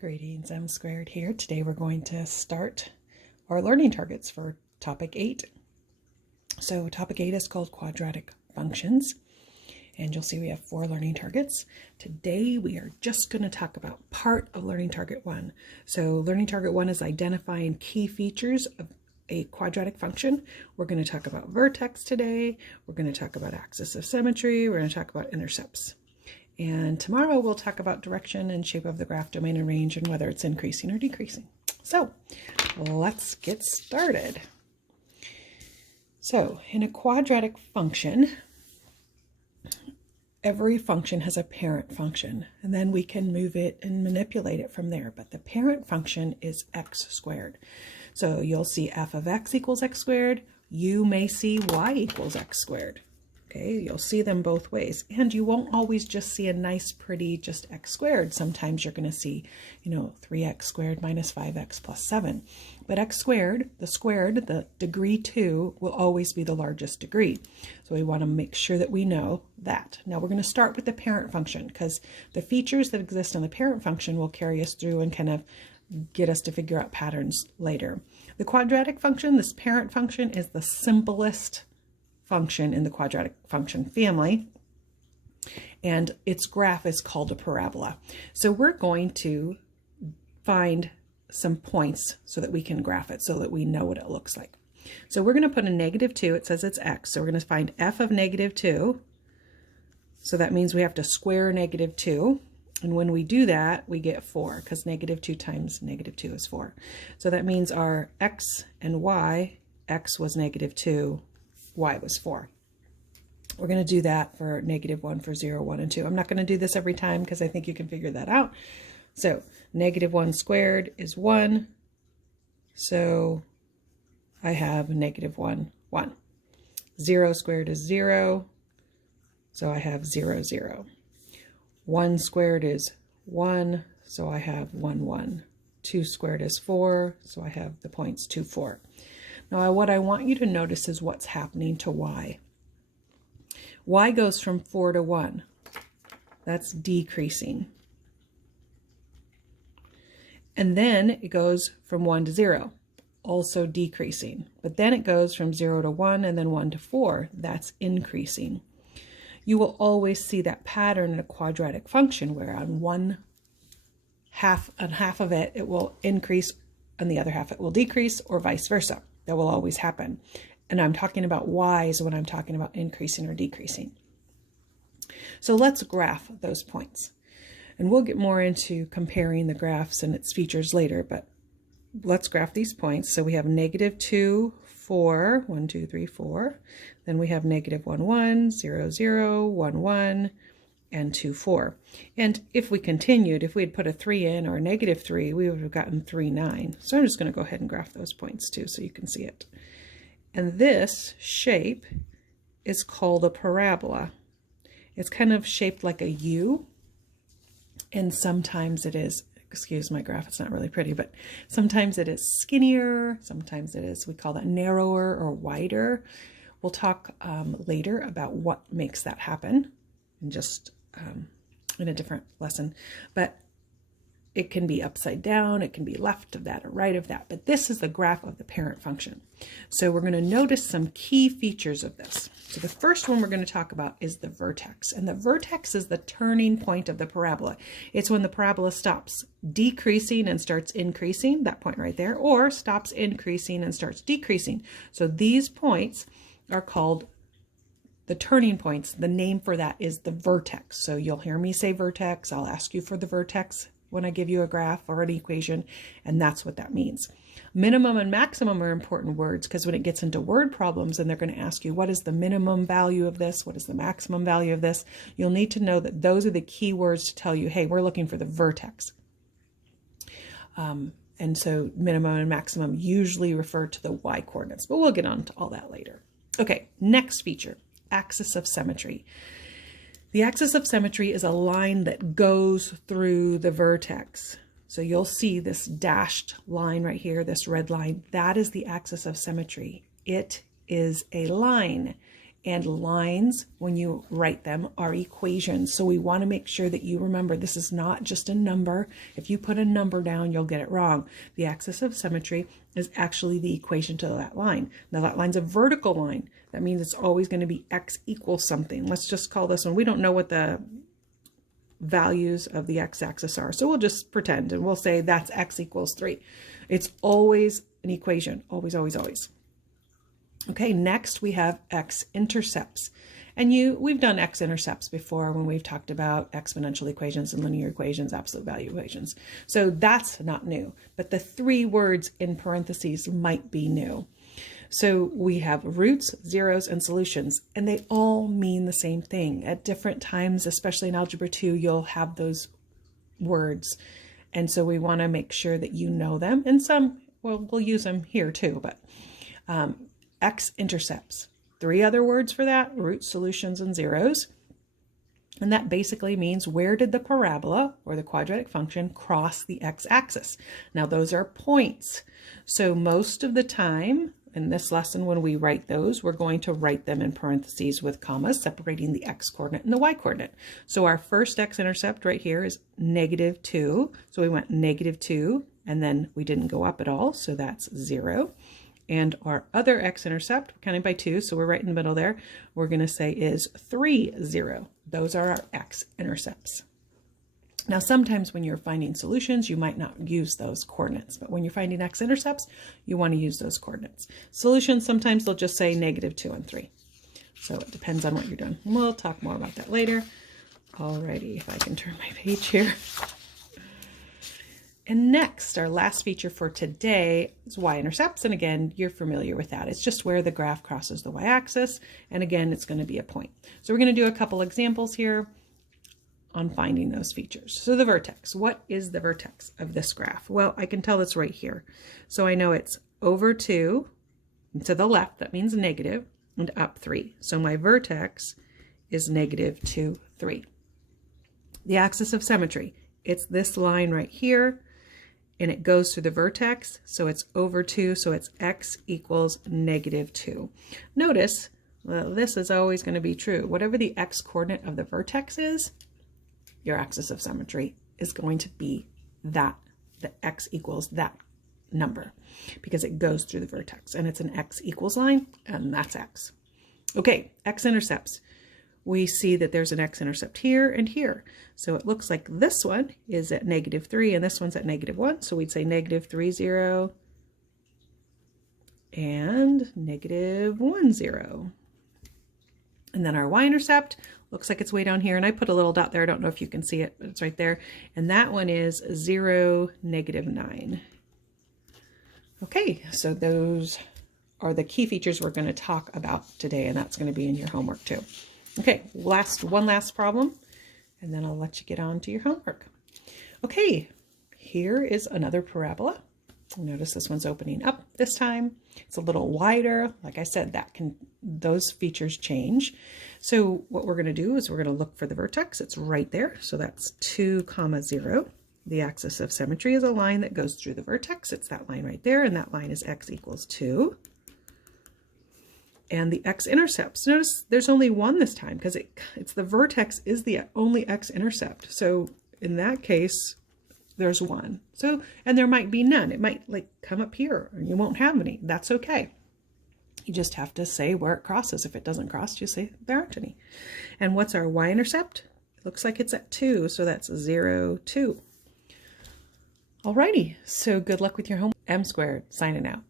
Greetings, M Squared here. Today we're going to start our learning targets for topic 8. So topic 8 is called quadratic functions, and you'll see we have 4 learning targets. Today we are just going to talk about part of learning target 1. So learning target 1 is identifying key features of a quadratic function. We're going to talk about vertex today. We're going to talk about axis of symmetry. We're going to talk about intercepts. And tomorrow we'll talk about direction and shape of the graph, domain and range, and whether it's increasing or decreasing. So let's get started. So in a quadratic function, every function has a parent function, and then we can move it and manipulate it from there. But the parent function is x squared. So you'll see f of x equals x squared. You may see y equals x squared. Okay, you'll see them both ways, and you won't always just see a nice, pretty, just x squared. Sometimes you're going to see, 3x squared minus 5x plus 7. But x squared, the degree 2, will always be the largest degree. So we want to make sure that we know that. Now we're going to start with the parent function, because the features that exist in the parent function will carry us through and kind of get us to figure out patterns later. The quadratic function, this parent function, is the simplest function in the quadratic function family, and its graph is called a parabola. So we're going to find some points so that we can graph it, so that we know what it looks like. So we're going to put a -2. It says it's x, so we're going to find f of -2. So that means we have to square -2, and when we do that we get 4, because -2 times -2 is 4. So that means our x and y, x was -2, y was 4. We're going to do that for -1 for 0, 1, and 2. I'm not going to do this every time because I think you can figure that out. So -1 squared is 1. So I have -1, 1. 0 squared is 0. So I have 0, 0. 1 squared is 1. So I have 1, 1. 2 squared is 4. So I have the points 2, 4. Now, what I want you to notice is what's happening to y. Y goes from 4 to 1. That's decreasing. And then it goes from 1 to 0, also decreasing. But then it goes from 0 to 1 and then 1 to 4. That's increasing. You will always see that pattern in a quadratic function where on half of it, it will increase, on the other half it will decrease, or vice versa. That will always happen. And I'm talking about y's when I'm talking about increasing or decreasing. So let's graph those points. And we'll get more into comparing the graphs and its features later, but let's graph these points. So we have -2, 4, 1, 2, 3, 4. Then we have -1, 1, 0, 0, 1, 1, and 2, 4. And if we continued, if we had put a 3 in, or a -3, we would have gotten 3, 9. So I'm just going to go ahead and graph those points too so you can see it. And this shape is called a parabola. It's kind of shaped like a U, and sometimes it is, excuse my graph, it's not really pretty, but sometimes it is skinnier, sometimes it is, we call that narrower or wider. We'll talk later about what makes that happen, and just in a different lesson. But it can be upside down, it can be left of that or right of that, but this is the graph of the parent function. So we're going to notice some key features of this. So the first one we're going to talk about is the vertex, and the vertex is the turning point of the parabola. It's when the parabola stops decreasing and starts increasing, that point right there, or stops increasing and starts decreasing. So these points are called the turning points. The name for that is the vertex. So you'll hear me say vertex. I'll ask you for the vertex when I give you a graph or an equation, and that's what that means. Minimum and maximum are important words, because when it gets into word problems and they're going to ask you, what is the minimum value of this? What is the maximum value of this? You'll need to know that those are the key words to tell you, hey, we're looking for the vertex. And so minimum and maximum usually refer to the y coordinates, but we'll get on to all that later. Okay, next feature. Axis of symmetry. The axis of symmetry is a line that goes through the vertex. So you'll see this dashed line right here, this red line. That is the axis of symmetry. It is a line. And lines, when you write them, are equations. So we want to make sure that you remember this is not just a number. If you put a number down, you'll get it wrong. The axis of symmetry is actually the equation to that line. Now that line's a vertical line. That means it's always going to be x equals something. Let's just call this one. We don't know what the values of the x-axis are. So we'll just pretend and we'll say that's x equals 3. It's always an equation. Always, always, always. Okay, next we have x-intercepts. And we've done x-intercepts before when we've talked about exponential equations and linear equations, absolute value equations. So that's not new, but the 3 words in parentheses might be new. So we have roots, zeros, and solutions, and they all mean the same thing. At different times, especially in Algebra 2, you'll have those words. And so we want to make sure that you know them. And some, well, we'll use them here too, but x-intercepts. 3 other words for that: roots, solutions, and zeros. And that basically means where did the parabola or the quadratic function cross the x-axis? Now those are points. So most of the time in this lesson when we write those, we're going to write them in parentheses with commas separating the x-coordinate and the y-coordinate. So our first x-intercept right here is -2. So we went -2 and then we didn't go up at all. So that's 0. And our other x-intercept, counting by 2, so we're right in the middle there, we're going to say is 3, 0. Those are our x-intercepts. Now, sometimes when you're finding solutions, you might not use those coordinates, but when you're finding x-intercepts, you want to use those coordinates. Solutions, sometimes they'll just say -2 and 3. So it depends on what you're doing. We'll talk more about that later. Alrighty, if I can turn my page here. And next, our last feature for today is y-intercepts. And again, you're familiar with that. It's just where the graph crosses the y-axis. And again, it's going to be a point. So we're going to do a couple examples here on finding those features. So the vertex. What is the vertex of this graph? Well, I can tell it's right here. So I know it's over 2 to the left. That means negative, and up 3. So my vertex is -2, 3. The axis of symmetry. It's this line right here. And it goes through the vertex, so it's over 2, so it's x equals -2. Notice, well, this is always going to be true. Whatever the x-coordinate of the vertex is, your axis of symmetry is going to be that. The x equals that number, because it goes through the vertex, and it's an x equals line, and that's x. Okay, x-intercepts. We see that there's an x-intercept here and here. So it looks like this one is at -3 and this one's at -1. So we'd say -3, 0 and -1, 0. And then our y-intercept looks like it's way down here. And I put a little dot there. I don't know if you can see it, but it's right there. And that one is 0, -9. Okay, so those are the key features we're going to talk about today, and that's going to be in your homework too. Okay, one last problem, and then I'll let you get on to your homework. Okay, here is another parabola. Notice this one's opening up this time. It's a little wider. Like I said, those features change. So what we're going to do is we're going to look for the vertex. It's right there. So that's 2, 0. The axis of symmetry is a line that goes through the vertex. It's that line right there, and that line is x equals 2. And the x-intercepts, notice there's only one this time because it's the vertex is the only x-intercept. So in that case, there's 1. So, and there might be none. It might like come up here and you won't have any. That's okay. You just have to say where it crosses. If it doesn't cross, you say there aren't any. And what's our y-intercept? It looks like it's at 2. So that's 0, 2. Alrighty. So good luck with your homework. M squared signing out.